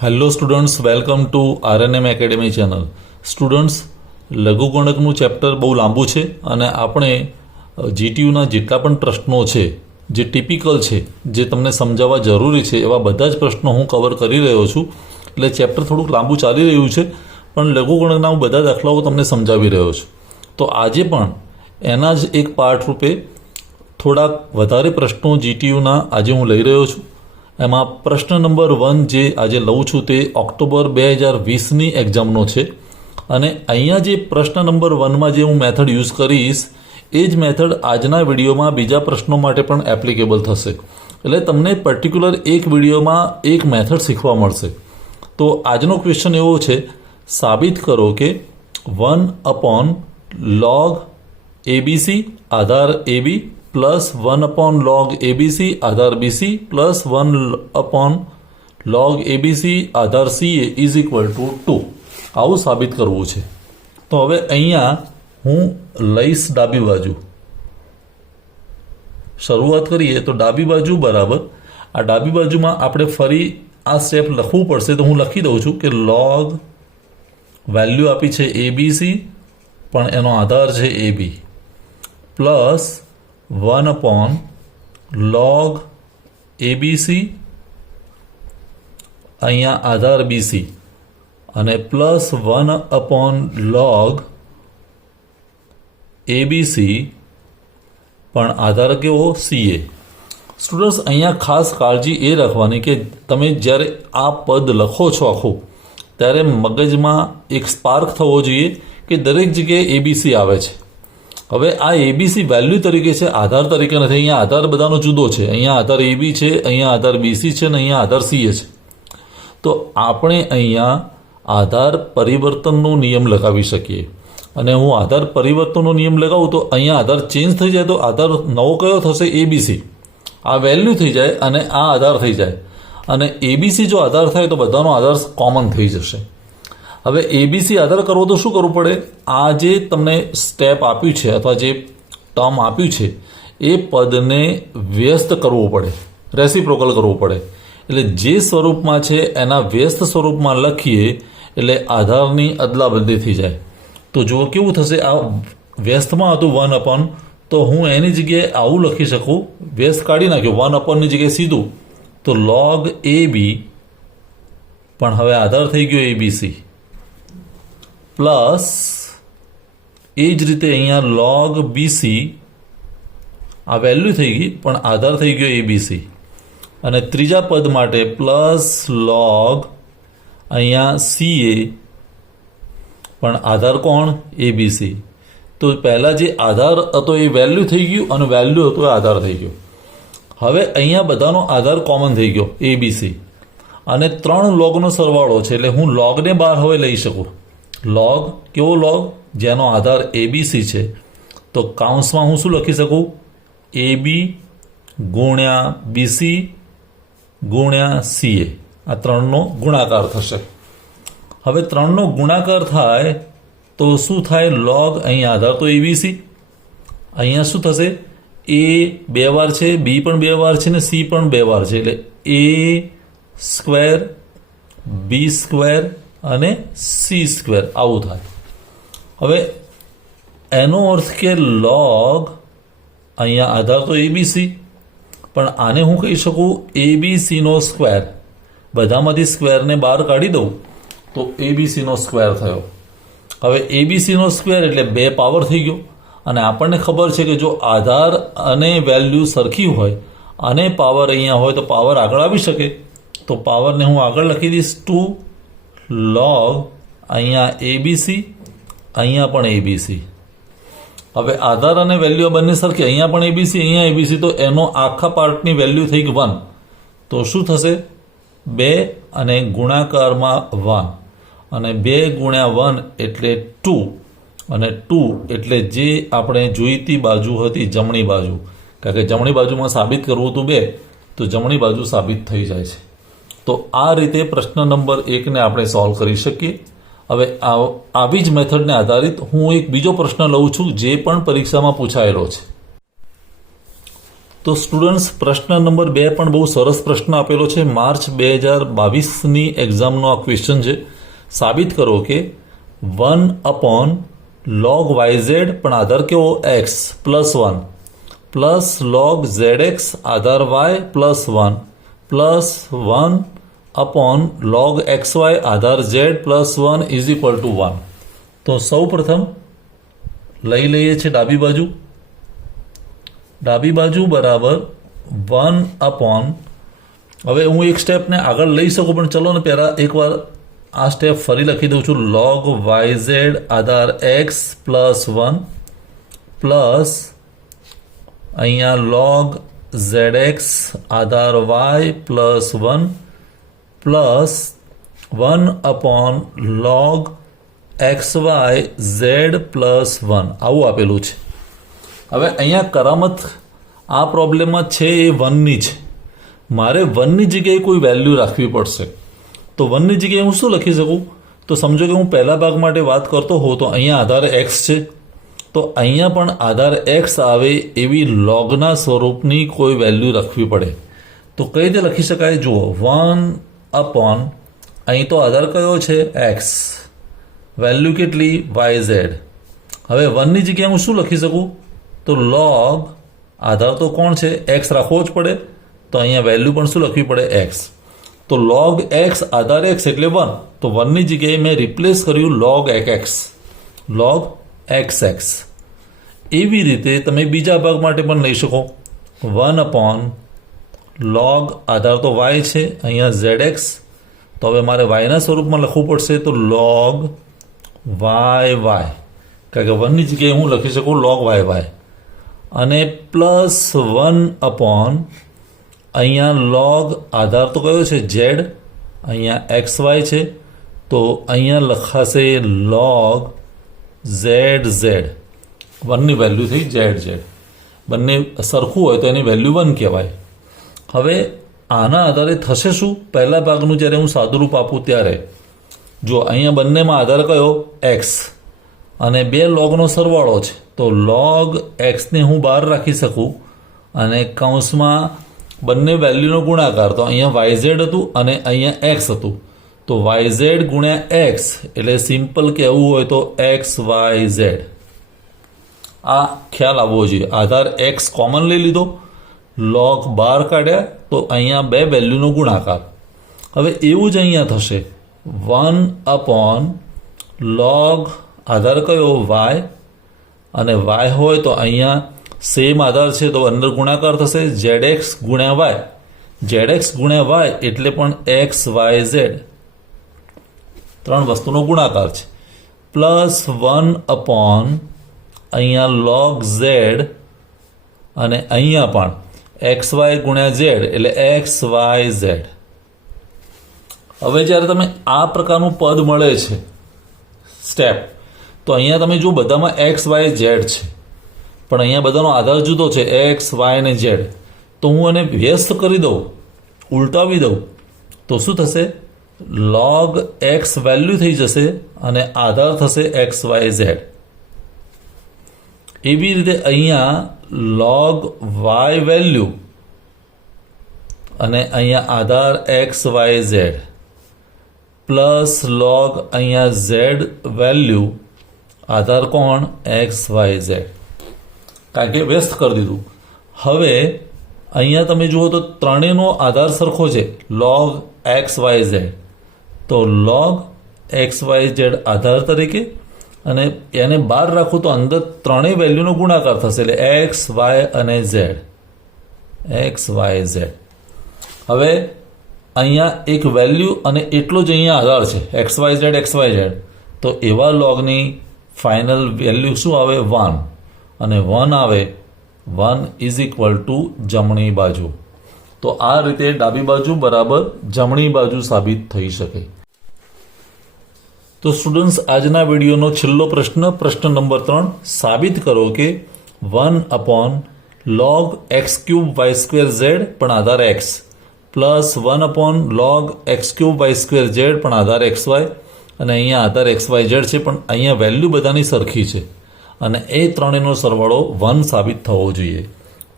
Hello students, welcome to RNM academy channel. Students, લઘુગણકનું chapter બહુ લાંબુ છે અને આપણે જીટીયુના જેટલા પણ પ્રશ્નો છે જે ટિપિકલ છે, જે તમને સમજાવવા જરૂરી છે, એવા બધા જ પ્રશ્નો હું કવર કરી રહ્યો છું. એટલે ચેપ્ટર થોડુંક લાંબુ ચાલી રહ્યું છે, પણ લઘુગણકના હું બધા દાખલાઓ તમને સમજાવી રહ્યો છું. તો આજે પણ એના જ એક પાર્ટ રૂપે થોડાક વધારે પ્રશ્નો જીટીયુના આજે હું લઈ રહ્યો છું. એમાં પ્રશ્ન નંબર 1 જે આજે લઉં છું તે ઓક્ટોબર 2020ની એક્ઝામનો છે. અને અહીંયા જે પ્રશ્ન નંબર 1માં જે હું મેથડ યુઝ કરીશ એ જ મેથડ આજના વિડીયોમાં બીજા પ્રશ્નો માટે પણ એપ્લિકેબલ થશે. એટલે તમને પર્ટિક્યુલર એક વિડીયોમાં એક મેથડ શીખવા મળશે. તો આજનો ક્વેશ્ચન એવો છે, સાબિત કરો કે 1/log ABC Aadhaar AB plus 1/log ABC Aadhaar BC plus 1/log ABC Aadhaar CA is equal to 2. આવું સાબિત કરવું છે. તો હવે અહીંયા હું લઈશ ડાબી બાજુ. શરૂઆત કરીએ તો ડાબી બાજુ બરાબર. આ ડાબી બાજુમાં આપણે ફરી આ સ્ટેપ લખવું પડશે, તો હું લખી દઉં છું કે log વેલ્યુ આપી છે ABC, પણ એનો આધાર છે AB, પ્લસ 1/log ABC અહીંયા આધાર BC અને પ્લસ 1/log ABC પણ આધાર કેવો CA. સ્ટુડન્ટ્સ, અહીંયા ખાસ કાળજી એ રાખવાની કે તમે જ્યારે આ પદ લખો છો આખું, ત્યારે મગજમાં એક સ્પાર્ક થવો જોઈએ કે દરેક જગ્યાએ ABC આવે છે. હવે આ ABC વેલ્યુ તરીકે છે, આધાર તરીકે નથી. અહીંયા આધાર બધાનો જુદો છે. અહીંયા આધાર AB છે, અહીંયા આધાર BC છે અને અહીંયા આધાર CA છે. તો આપણે અહીંયા આધાર પરિવર્તનનો નિયમ લગાવી શકીએ. અને હું આધાર પરિવર્તનનો નિયમ લગાવું તો અહીંયા આધાર ચેન્જ થઈ જાય, તો આધાર નવો કયો થશે? ABC. આ વેલ્યુ થઈ જાય અને આ આધાર થઈ જાય. અને ABC જો આધાર થાય તો બધાનો આધાર કોમન થઈ જશે. હવે ABC આધાર કરવો તો શું કરવું પડે? આ જે તમને સ્ટેપ આપ્યું છે અથવા જે ટર્મ આપ્યું છે એ પદને વ્યસ્ત કરવું પડે, રેસિપ્રોકલ કરવું પડે. એટલે જે સ્વરૂપમાં છે એના વ્યસ્ત સ્વરૂપમાં લખીએ એટલે આધારની અદલા બદલી થઈ જાય. તો જુઓ કેવું થશે. આ વ્યસ્તમાં હતું 1/, તો હું એની જગ્યાએ આવું લખી શકું, વ્યસ્ત કાઢી નાખ્યું, 1/ની જગ્યાએ સીધું, તો log AB પણ હવે આધાર થઈ ગયો ABC, પ્લસ એ જ રીતે અહીંયા log BC આ વેલ્યુ થઈ ગઈ પણ આધાર થઈ ગયો ABC. અને ત્રીજા પદ માટે પ્લસ log અહીંયા CA પણ આધાર કોણ? ABC. તો પહેલાં જે આધાર હતો એ વેલ્યુ થઈ ગયું અને વેલ્યુ હતો એ આધાર થઈ ગયો. હવે અહીંયા બધાનો આધાર કોમન થઈ ગયો ABC. અને 3 લોગનો સરવાળો છે એટલે હું લોગને બહાર હવે લઈ શકું. log કેવો? log જેનો આધાર ABC છે. તો કાઉન્સમાં હું શું લખી શકું? AB ગુણ્યા BC ગુણ્યા CA. આ 3નો ગુણાકાર થશે. હવે 3નો ગુણાકાર થાય તો શું થાય? log અહીંયા આધાર તો ABC, અહીંયા શું થશે? A 2 વાર છે, B પણ 2 વાર છે ને C પણ 2 વાર છે, એટલે A² B² અને C² આવું થાય. હવે એનો અર્થ કે log અહીંયા આધાર તો ABC, પણ આને હું કહી શકું ABCનો સ્ક્વેર. બધામાંથી સ્ક્વેરને બહાર કાઢી દઉં તો ABCનો સ્ક્વેર થયો. હવે ABCનો સ્ક્વેર એટલે 2 પાવર થઈ ગયો. અને આપણને ખબર છે કે જો આધાર અને વેલ્યુ સરખી હોય અને પાવર અહીંયા હોય તો પાવર આગળ આવી શકે. તો પાવરને હું આગળ લખી દઈશ 2 log અહીંયા ABC, અહીંયા પણ ABC. હવે આધાર અને વેલ્યુ બંને સરખી, અહીંયા પણ ABC, અહીંયા ABC, તો એનો આખા પાર્ટની વેલ્યુ થઈ 1. તો શું થશે? 2 અને ગુણાકારમાં 1 અને 2 ગુણ્યા 1 એટલે 2 અને 2 એટલે જે આપણે જોઈતી બાજુ હતી જમણી બાજુ. કારણ કે જમણી બાજુમાં સાબિત કરવું હતું 2, તો જમણી બાજુ સાબિત થઈ જાય છે. તો આ રીતે પ્રશ્ન નંબર 1ને આપણે સોલ્વ કરી શકીએ. હવે આવી જ મેથડને આધારિત હું એક બીજો પ્રશ્ન લઉં છું જે પણ પરીક્ષામાં પૂછાયેલો છે. તો સ્ટુડન્ટ્સ પ્રશ્ન નંબર 2 પણ બહુ સરસ પ્રશ્ન આપેલો છે. માર્ચ 2022ની એક્ઝામનો આ ક્વેશ્ચન છે. સાબિત કરો કે 1/log yz પણ આધાર કેવો x +1 plus log zx Aadhaar y +1 plus 1/log xy Aadhaar z +1 is equal to 1. તો સૌ પ્રથમ લઈ લઈએ છીએ ડાબી બાજુ બરાબર 1/, હવે હું એક સ્ટેપને આગળ લઈ શકું પણ ચલો ને પહેલાં એકવાર આ સ્ટેપ ફરી લખી દઉં છું. log yz આધાર x +1 પ્લસ અહીંયા log zx આધાર y +1 plus 1/log xy z +1 આવું આપેલું છે. હવે અહીંયા કરામત આ પ્રોબ્લેમમાં છે એ 1ની છે. મારે 1ની જગ્યાએ કોઈ વેલ્યુ રાખવી પડશે. તો 1ની જગ્યાએ હું શું લખી શકું? તો સમજો કે હું પહેલા ભાગ માટે વાત કરતો હોઉં તો અહીંયા આધાર x છે, તો અહીંયા પણ આધાર x આવે એવી લોગના સ્વરૂપની કોઈ વેલ્યુ રાખવી પડે. તો કઈ રીતે લખી શકાય? જુઓ, 1/, અહીં તો આધાર કયો છે? x, વેલ્યુ કેટલી? yz. હવે 1ની જગ્યાએ હું શું લખી શકું? તો log આધાર તો કોણ છે? x રાખવો જ પડે, તો અહીંયા વેલ્યુ પણ શું લખવી પડે? x. તો log x આધાર x એટલે 1, તો 1ની જગ્યાએ મેં રિપ્લેસ કર્યું log xx. એવી રીતે તમે બીજા ભાગ માટે પણ લઈ શકો. 1/log આધાર તો y છે, અહીંયા zx, તો હવે મારે yના સ્વરૂપમાં લખવું પડશે, તો log yy, કારણ કે 1ની જગ્યાએ હું લખી શકું log yy. અને +1/, અહીંયા log આધાર તો કયો છે? z, અહીંયા xy છે, તો અહીંયા લખાશે log zz. 1ની વેલ્યુ થઈ zz. બંને સરખું હોય તો એની વેલ્યુ 1 કહેવાય. હવે આના આધારે થશે શું? પહેલા ભાગનું જ્યારે હું સાદુરૂપ આપું ત્યારે જો અહીંયા બંનેમાં આધાર કયો? x, અને બે લોગનો સરવાળો છે, તો log xને હું બહાર રાખી શકું અને કૌંસમાં બંને વેલ્યુનો ગુણાકાર. તો અહીંયા yz હતું અને અહીંયા x હતું, તો yz ગુણ્યા x એટલે સિમ્પલ કહેવું હોય તો xyz. આ ખ્યાલ આવવો જોઈએ. આધાર x કોમન લઈ લીધો, log બહાર કાઢ્યા, તો અહીંયા બે વેલ્યુનો ગુણાકાર. હવે એવું જ અહીંયા થશે. 1/log આધાર કયો? y, અને y હોય તો અહીંયા સેમ આધાર છે તો અંદર ગુણાકાર થશે. zx ગુણ્યા y, zx ગુણ્યા y એટલે પણ xyz, ત્રણ વસ્તુનો ગુણાકાર છે. +1/, અહીંયા log z, અને અહીંયા પણ xy ગુણ્યા z એટલે xyz. હવે જ્યારે તમે આ પ્રકારનું પદ મળે છે સ્ટેપ, તો અહીંયા તમે જો બધામાં x y z છે, પણ અહીંયા બધાનો આધાર જુદો છે x y અને z. તો હું એને વ્યસ્ત કરી દઉં, ઉલટાવી દઉં, તો શું થશે? log x વેલ્યુ થઈ જશે અને આધાર થશે xyz. એવી રીતે અહીંયા log y વેલ્યુ અને અહીંયા આધાર xyz પ્લસ log અહીંયા z વેલ્યુ, આધાર કોણ? xyz, કારણ કે વ્યસ્ત કરી દીધું. હવે અહીંયા તમે જુઓ તો ત્રણેયનો આધાર સરખો છે, log xyz. તો log xyz આધાર તરીકે, અને એને બહાર રાખું તો અંદર ત્રણેય વેલ્યુનો ગુણાકાર થશે એટલે x, y અને z, xyz. હવે અહીંયા એક વેલ્યુ અને એટલો જ અહીંયા આધાર છે xyz. તો એવા લોગની ફાઇનલ વેલ્યુ શું આવે? 1, અને 1 આવે. 1 ઇઝ ઇક્વલ ટુ જમણી બાજુ. તો આ રીતે ડાબી બાજુ બરાબર જમણી બાજુ સાબિત થઈ શકે. તો સ્ટુડન્ટ્સ, આજના વિડીયોનો છેલ્લો પ્રશ્ન નંબર 3. સાબિત કરો કે 1/log x³ y² z પણ આધાર x plus 1/log x³ y² z પણ આધાર xy, અને અહીંયા આધાર xyz છે, પણ અહીંયા વેલ્યુ બધાની સરખી છે અને એ ત્રણેયનો સરવાળો 1 સાબિત થવો જોઈએ.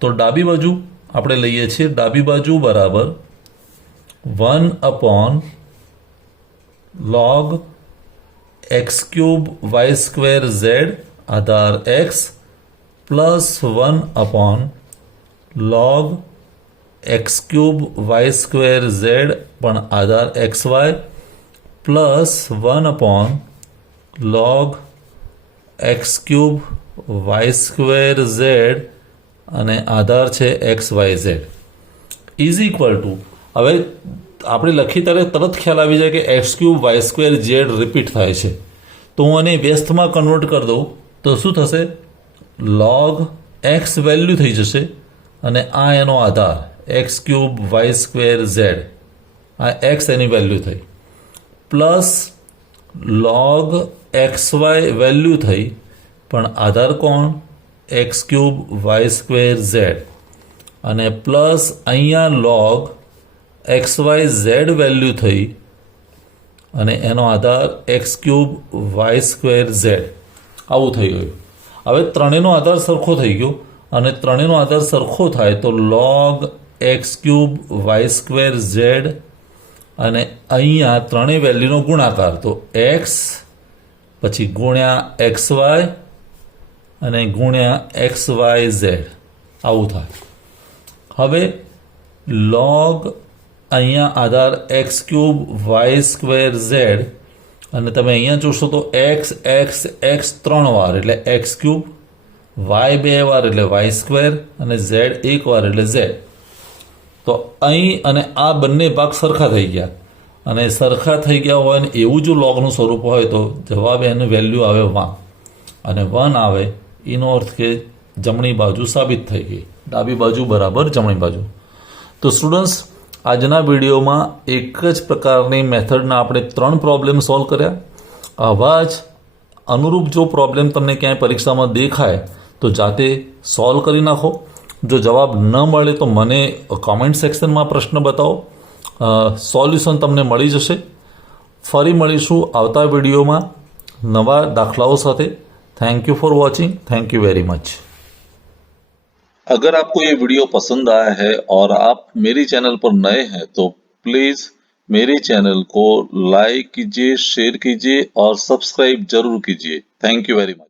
તો ડાબી બાજુ આપણે લઈએ છીએ ડાબી બાજુ બરાબર 1 log x cube y square z આધાર x plus 1 log x cube y square z પણ આધાર xy plus 1 log x cube y square z અને આધાર છે XYZ ઇઝ ઇક્વલ ટુ, હવે આપણે લખી ત્યારે તરત ખ્યાલ આવી જાય કે x cube y square z repeat થાય છે, તો હું આને વ્યસ્તમાં કન્વર્ટ કરી દઉં તો શું થશે, log એક્સ વેલ્યુ થઈ જશે અને આ એનો આધાર x cube y square z, આ એક્સ એની વેલ્યુ થઈ, plus log x y value થઈ પણ આધાર કોણ x cube y square z અને પ્લસ અહીંયા log x y z value થઈ અને એનો આધાર x cube y square z, આવું થઈ ગયું. હવે ત્રણેયનો આધાર સરખો થઈ ગયો અને ત્રણેયનો આધાર સરખો થાય તો log x cube y square z અને અહીંયા ત્રણેય વેલ્યુનો ગુણાકાર, તો એક્સ પછી ગુણ્યા એક્સ વાય અને ગુણ્યા એક્સ વાય ઝેડ, આવું થાય. હવે log અહીંયા આધાર x cube y square z અને તમે અહીંયા જોશો તો એક્સ એક્સ એક્સ 3 વાર એટલે એક્સ ક્યુબ, વાય 2 વાર એટલે વાય સ્ક્વેર અને ઝેડ 1 વાર એટલે ઝેડ. તો અહીં અને આ બંને ભાગ સરખા થઈ ગયા અને સરખા થઈ ગયા હોય અને એવું જો લોગનું સ્વરૂપ હોય તો જવાબ એની વેલ્યુ આવે 1 અને 1 આવે એનો અર્થ કે જમણી બાજુ સાબિત થઈ ગઈ, ડાબી બાજુ બરાબર જમણી બાજુ. તો સ્ટુડન્ટ્સ, આજના વિડીયોમાં એક જ પ્રકારની મેથડના આપણે 3 પ્રોબ્લેમ સોલ્વ કર્યા. આવા જ અનુરૂપ જો પ્રોબ્લેમ તમને ક્યાંય પરીક્ષામાં દેખાય તો જાતે સોલ્વ કરી નાખો. જો જવાબ ન મળે તો મને કોમેન્ટ સેક્શનમાં પ્રશ્ન બતાવો, સોલ્યુશન તમને મળી જશે. ફરી મળીશું આવતા વિડીયોમાં નવા દાખલાઓ સાથે. Thank you for watching, thank you very much. अगर आपको ये वीडियो पसंद आया है और आप मेरी चैनल पर नए हैं तो प्लीज मेरे चैनल को लाइक कीजिए, शेयर कीजिए और सब्सक्राइब जरूर कीजिए. Thank you very much.